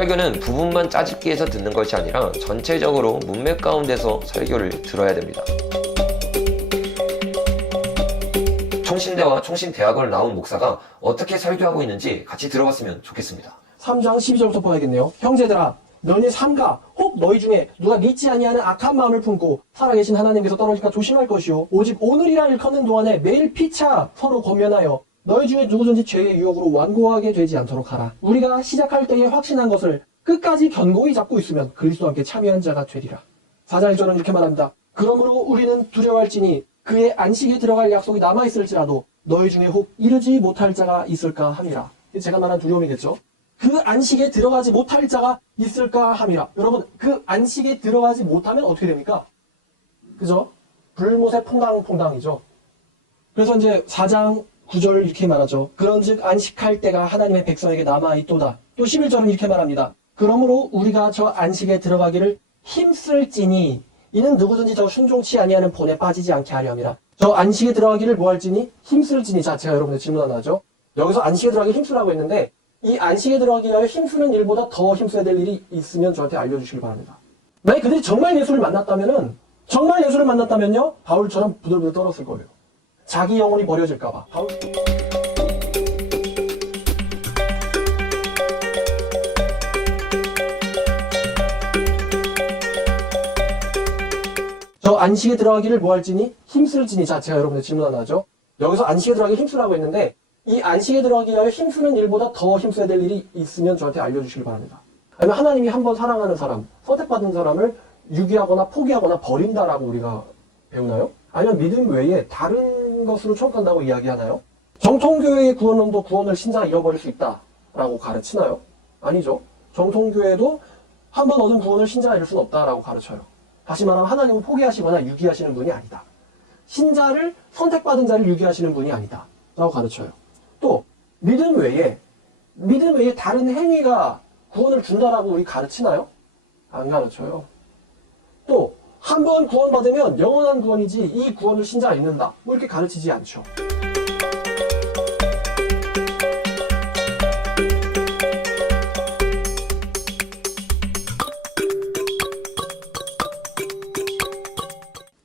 설교는 부분만 짜집기 해서 듣는 것이 아니라 전체적으로 문맥 가운데서 설교를 들어야 됩니다. 총신대와 총신대학을 나온 목사가 어떻게 설교하고 있는지 같이 들어봤으면 좋겠습니다. 3장 12절부터 봐야겠네요. 형제들아, 너희 삼가 혹 너희 중에 누가 믿지 아니하는 악한 마음을 품고 살아계신 하나님께서 떨어질까 조심할 것이요 오직 오늘이라 일컫는 동안에 매일 피차 서로 권면하여 너희 중에 누구든지 죄의 유혹으로 완고하게 되지 않도록 하라. 우리가 시작할 때에 확신한 것을 끝까지 견고히 잡고 있으면 그리스도와 함께 참여한 자가 되리라. 4장 1절은 이렇게 말합니다. 그러므로 우리는 두려워할지니 그의 안식에 들어갈 약속이 남아있을지라도 너희 중에 혹 이르지 못할 자가 있을까 함이라. 제가 말한 두려움이겠죠. 그 안식에 들어가지 못할 자가 있을까 함이라. 여러분, 그 안식에 들어가지 못하면 어떻게 됩니까? 그죠? 불못에 퐁당퐁당이죠. 그래서 이제 4장 9절 이렇게 말하죠. 그런즉 안식할 때가 하나님의 백성에게 남아있도다. 또 11절은 이렇게 말합니다. 그러므로 우리가 저 안식에 들어가기를 힘쓸지니 이는 누구든지 저 순종치 아니하는 본에 빠지지 않게 하려 함이라. 저 안식에 들어가기를 뭐 할지니 힘쓸지니. 자, 제가 여러분들 질문 하나 하죠. 여기서 안식에 들어가기 힘쓰라고 했는데 이 안식에 들어가기 위하여 힘쓰는 일보다 더 힘써야 될 일이 있으면 저한테 알려주시기 바랍니다. 만약 그들이 정말 예수를 만났다면요 바울처럼 부들부들 떨었을 거예요. 자기 영혼이 버려질까봐. 저 안식에 들어가기를 뭐 할지니 힘쓸지니. 자, 제가 여러분들 질문 하나 하죠. 여기서 안식에 들어가기 힘쓰라고 했는데 이 안식에 들어가기 위하여 힘쓰는 일보다 더 힘써야 될 일이 있으면 저한테 알려주시기 바랍니다. 아니면 하나님이 한번 사랑하는 사람, 선택받은 사람을 유기하거나 포기하거나 버린다라고 우리가 배우나요? 아니면 믿음 외에 다른 것으로 추억한다고 이야기하나요? 정통교회의 구원론도 구원을 신자가 잃어버릴 수 있다라고 가르치나요? 아니죠. 정통교회도 한번 얻은 구원을 신자가 잃을 수는 없다라고 가르쳐요. 다시 말하면 하나님은 포기하시거나 유기하시는 분이 아니다. 신자를 선택받은 자를 유기하시는 분이 아니다 라고 가르쳐요. 또 믿음 외에 다른 행위가 구원을 준다라고 우리 가르치나요? 안 가르쳐요. 또 한 번 구원받으면 영원한 구원이지 이 구원을 신자가 잃는다 뭐 이렇게 가르치지 않죠.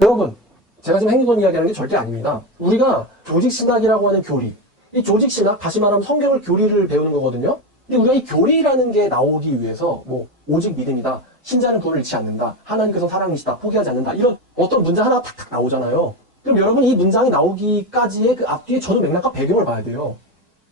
여러분, 제가 지금 행위론 이야기하는 게 절대 아닙니다. 우리가 조직신학이라고 하는 교리, 이 조직신학, 다시 말하면 성경을 교리를 배우는 거거든요. 근데 우리가 이 교리라는 게 나오기 위해서 뭐 오직 믿음이다, 신자는 구원을 잃지 않는다, 하나님께서 사랑이시다, 포기하지 않는다, 이런 어떤 문장 하나 탁탁 나오잖아요. 그럼 여러분 이 문장이 나오기까지의 그 앞뒤에 전후 맥락과 배경을 봐야 돼요.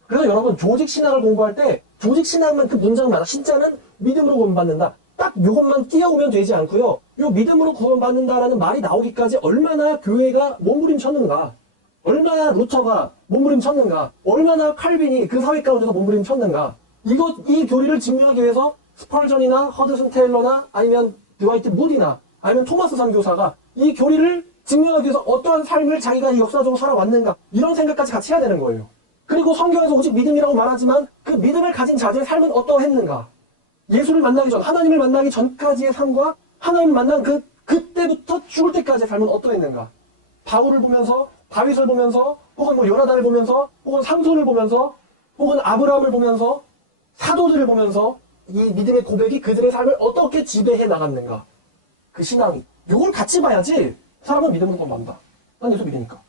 그래서 여러분 조직신학을 공부할 때 조직신학만 그 문장마다 신자는 믿음으로 구원받는다, 딱 요것만 끼워오면 되지 않고요. 요 믿음으로 구원받는다라는 말이 나오기까지 얼마나 교회가 몸부림쳤는가, 얼마나 루터가 몸부림쳤는가, 얼마나 칼빈이 그 사회 가운데서 몸부림쳤는가, 이 교리를 증명하기 위해서 스펄전이나 허드슨 테일러나 아니면 드와이트 무디나 아니면 토마스 선교사가 이 교리를 증명하기 위해서 어떠한 삶을 자기가 역사적으로 살아왔는가, 이런 생각까지 같이 해야 되는 거예요. 그리고 성경에서 오직 믿음이라고 말하지만 그 믿음을 가진 자들의 삶은 어떠했는가, 예수를 만나기 전, 하나님을 만나기 전까지의 삶과 하나님을 만난 그때부터 죽을 때까지의 삶은 어떠했는가. 바울을 보면서, 다윗을 보면서, 혹은 뭐 요나단을 보면서, 혹은 삼손을 보면서, 혹은 아브라함을 보면서, 사도들을 보면서 이 믿음의 고백이 그들의 삶을 어떻게 지배해 나갔는가. 그 신앙이. 이걸 같이 봐야지 사람은 믿음으로 구원받는다. 난 예수 믿으니까.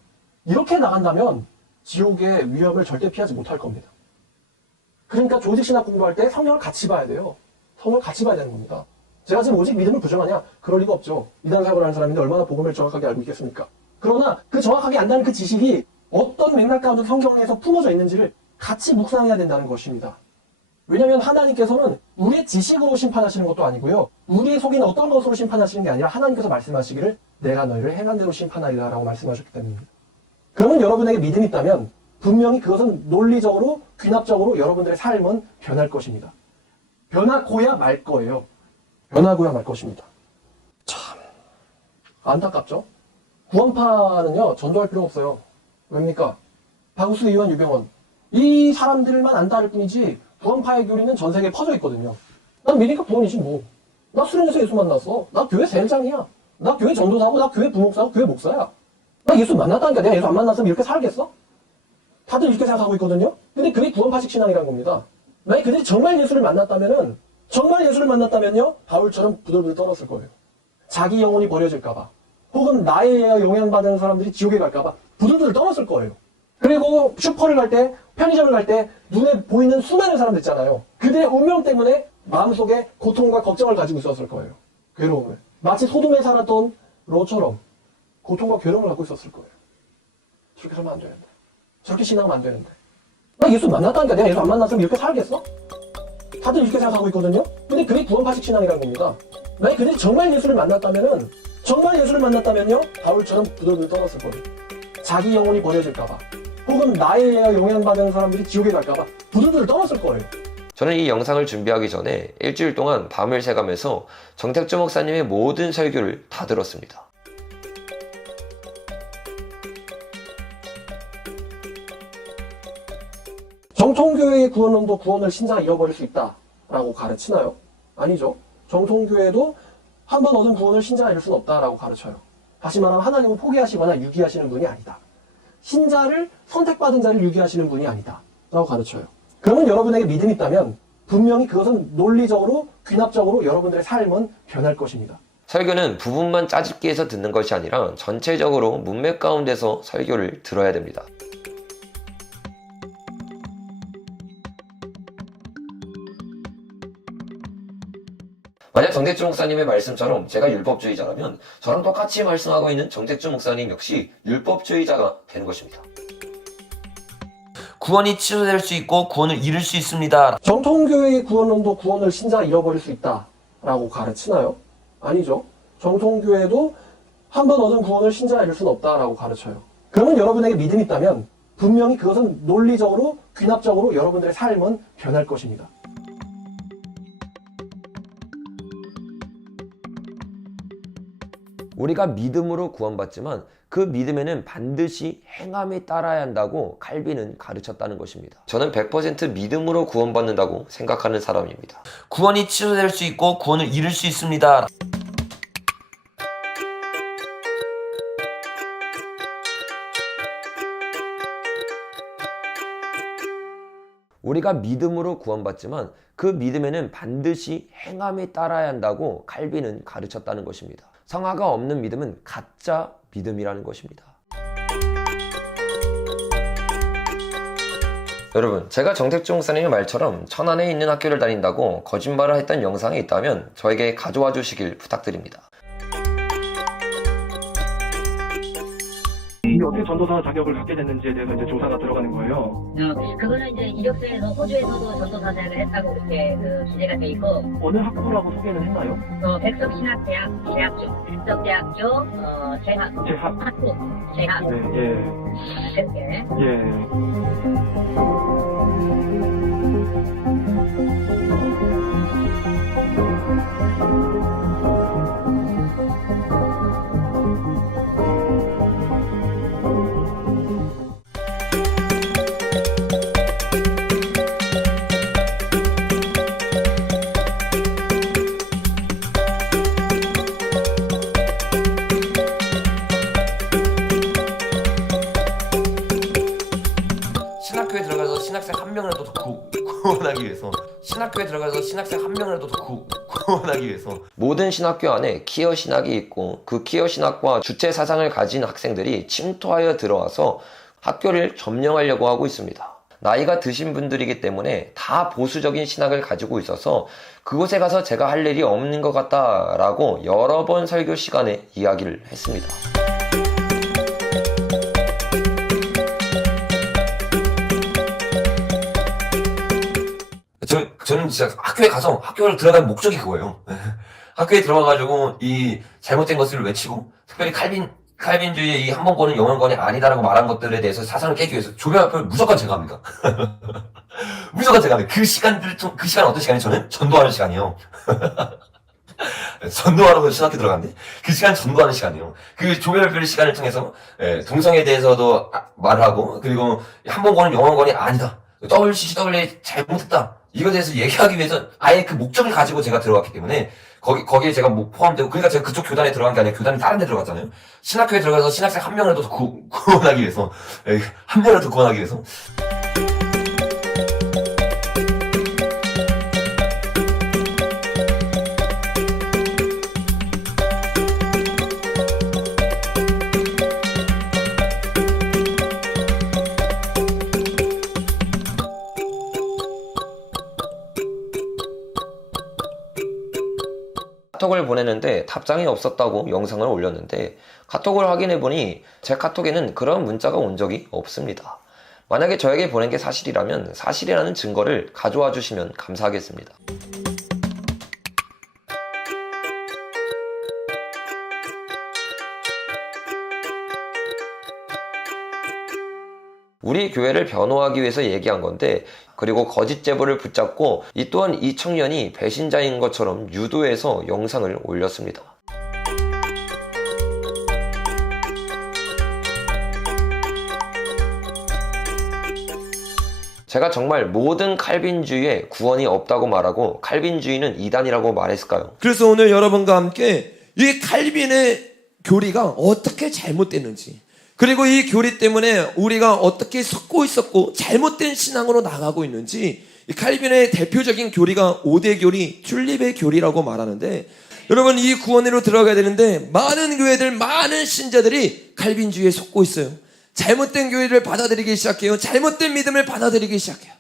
이렇게 나간다면 지옥의 위험을 절대 피하지 못할 겁니다. 그러니까 조직신학 공부할 때 성경을 같이 봐야 돼요. 성경을 같이 봐야 되는 겁니다. 제가 지금 오직 믿음을 부정하냐? 그럴 리가 없죠. 이단 사역을 하는 사람인데 얼마나 복음을 정확하게 알고 있겠습니까? 그러나 그 정확하게 안다는 그 지식이 어떤 맥락 가운데 성경에서 품어져 있는지를 같이 묵상해야 된다는 것입니다. 왜냐하면 하나님께서는 우리의 지식으로 심판하시는 것도 아니고요, 우리의 속에 있는 어떤 것으로 심판하시는 게 아니라 하나님께서 말씀하시기를 내가 너희를 행한 대로 심판하리라 라고 말씀하셨기 때문입니다. 그러면 여러분에게 믿음이 있다면 분명히 그것은 논리적으로, 귀납적으로 여러분들의 삶은 변할 것입니다. 변하고야 말 거예요. 변하고야 말 것입니다. 참 안타깝죠? 구원파는요 전도할 필요 없어요. 왜입니까? 박우수, 이완, 유병원 이 사람들만 안 따를 뿐이지 구원파의 교리는 전 세계에 퍼져 있거든요. 난 믿으니까 구원이지 뭐. 나 수련회에서 예수 만났어. 나 교회 세일장이야. 나 교회 전도사고, 나 교회 부목사고, 교회 목사야. 나 예수 만났다니까. 내가 예수 안 만났으면 이렇게 살겠어? 다들 이렇게 생각하고 있거든요. 근데 그게 구원파식 신앙이라는 겁니다. 만약 그들이 정말 예수를 만났다면은 정말 예수를 만났다면요, 바울처럼 부들부들 떨었을 거예요. 자기 영혼이 버려질까봐, 혹은 나에 의해 영향받은 사람들이 지옥에 갈까봐 부들부들 떨었을 거예요. 그리고 슈퍼를 갈 때, 편의점을 갈 때 눈에 보이는 수많은 사람들 있잖아요. 그들의 운명 때문에 마음속에 고통과 걱정을 가지고 있었을 거예요. 괴로움을. 마치 소돔에 살았던 롯처럼 고통과 괴로움을 갖고 있었을 거예요. 저렇게 살면 안 되는데. 저렇게 신앙하면 안 되는데. 나 예수 만났다니까. 내가 예수 안 만났으면 이렇게 살겠어? 다들 이렇게 생각하고 있거든요. 근데 그게 구원파식 신앙이라는 겁니다. 만약 그들이 정말 예수를 만났다면요, 바울처럼 부들부들 떨었을 거예요. 자기 영혼이 버려질까봐, 혹은 나에 의해 영향받은 사람들이 지옥에 갈까봐 부들부들 떨었을 거예요. 저는 이 영상을 준비하기 전에 일주일 동안 밤을 새가면서 정택주 목사님의 모든 설교를 다 들었습니다. 정통교회의 구원론도 구원을 신자가 잃어버릴 수 있다라고 가르치나요? 아니죠. 정통교회도 한 번 얻은 구원을 신자가 잃을 수는 없다라고 가르쳐요. 다시 말하면 하나님은 포기하시거나 유기하시는 분이 아니다. 신자를, 선택받은 자를 유기하시는 분이 아니다 라고 가르쳐요. 그러면 여러분에게 믿음이 있다면 분명히 그것은 논리적으로, 귀납적으로 여러분들의 삶은 변할 것입니다. 설교는 부분만 짜집기 해서 듣는 것이 아니라 전체적으로 문맥 가운데서 설교를 들어야 됩니다. 만약 정택주 목사님의 말씀처럼 제가 율법주의자라면 저랑 똑같이 말씀하고 있는 정택주 목사님 역시 율법주의자가 되는 것입니다. 구원이 취소될 수 있고 구원을 잃을 수 있습니다. 정통교회의 구원론도 구원을 신자가 잃어버릴 수 있다라고 가르치나요? 아니죠. 정통교회도 한 번 얻은 구원을 신자가 잃을 수는 없다라고 가르쳐요. 그러면 여러분에게 믿음이 있다면 분명히 그것은 논리적으로, 귀납적으로 여러분들의 삶은 변할 것입니다. 우리가 믿음으로 구원받지만 그 믿음에는 반드시 행함이 따라야 한다고 칼빈은 가르쳤다는 것입니다. 저는 100% 믿음으로 구원받는다고 생각하는 사람입니다. 구원이 취소될 수 있고 구원을 잃을 수 있습니다. 우리가 믿음으로 구원받지만 그 믿음에는 반드시 행함이 따라야 한다고 칼빈은 가르쳤다는 것입니다. 성화가 없는 믿음은 가짜 믿음이라는 것입니다. 여러분, 제가 정택주 목사님의 말처럼 천안에 있는 학교를 다닌다고 거짓말을 했던 영상이 있다면 저에게 가져와 주시길 부탁드립니다. 어떻게 전도사 자격을 갖게 됐는지에 대해서 이제 조사가 들어가는 거예요. 그거는 이제 이력서에서 호주에서도 전도사 자격을 했다고 그렇게 기재가 돼 있고, 어느 학교라고 소개는 했나요? 백석신학대학 재학교, 백석대학교 재학 학부 재학 네, 이렇게. 신학교에 들어가서 신학생 한 명이라도 더 구원하기 위해서 구원하기 위해서 모든 신학교 안에 키어 신학이 있고 그 키어 신학과 주체 사상을 가진 학생들이 침투하여 들어와서 학교를 점령하려고 하고 있습니다. 나이가 드신 분들이기 때문에 다 보수적인 신학을 가지고 있어서 그곳에 가서 제가 할 일이 없는 것 같다라고 여러 번 설교 시간에 이야기를 했습니다. 저는 진짜 학교에 가서 학교를 들어가는 목적이 그거예요. 학교에 들어가가지고 이 잘못된 것을 외치고 특별히 칼빈주의의 이 한 번 권은 영원권이 아니다라고 말한 것들에 대해서 사상을 깨기 위해서 조별 발표를 무조건 제가 합니다. 무조건 제가 합니다. 그 시간은 어떤 시간이 저는 전도하는 시간이에요. 전도하러 신학교 들어갔는데 그 시간 전도하는 시간이에요. 그 조별 발표의 시간을 통해서 동성에 대해서도 말을 하고, 그리고 한 번 권은 영원권이 아니다. WCCWA 잘못했다. 이거에 대해서 얘기하기 위해서 아예 그 목적을 가지고 제가 들어갔기 때문에 거기에 제가 뭐 포함되고, 그러니까 제가 그쪽 교단에 들어간 게 아니라 교단이 다른 데 들어갔잖아요. 신학교에 들어가서 신학생 한 명이라도 더 구원하기 위해서, 한 명이라도 더 구원하기 위해서. 카톡을 보내는데 답장이 없었다고 영상을 올렸는데 카톡을 확인해보니 제 카톡에는 그런 문자가 온 적이 없습니다. 만약에 저에게 보낸 게 사실이라면 사실이라는 증거를 가져와 주시면 감사하겠습니다. 우리 교회를 변호하기 위해서 얘기한 건데, 그리고 거짓 제보를 붙잡고 이 또한 이 청년이 배신자인 것처럼 유도해서 영상을 올렸습니다. 제가 정말 모든 칼빈주의에 구원이 없다고 말하고 칼빈주의는 이단이라고 말했을까요? 그래서 오늘 여러분과 함께 이 칼빈의 교리가 어떻게 잘못됐는지, 그리고 이 교리 때문에 우리가 어떻게 섞고 있었고 잘못된 신앙으로 나가고 있는지, 이 칼빈의 대표적인 교리가 5대 교리, 튤립의 교리라고 말하는데, 여러분 이 구원으로 들어가야 되는데 많은 교회들, 많은 신자들이 칼빈주의에 속고 있어요. 잘못된 교리를 받아들이기 시작해요. 잘못된 믿음을 받아들이기 시작해요.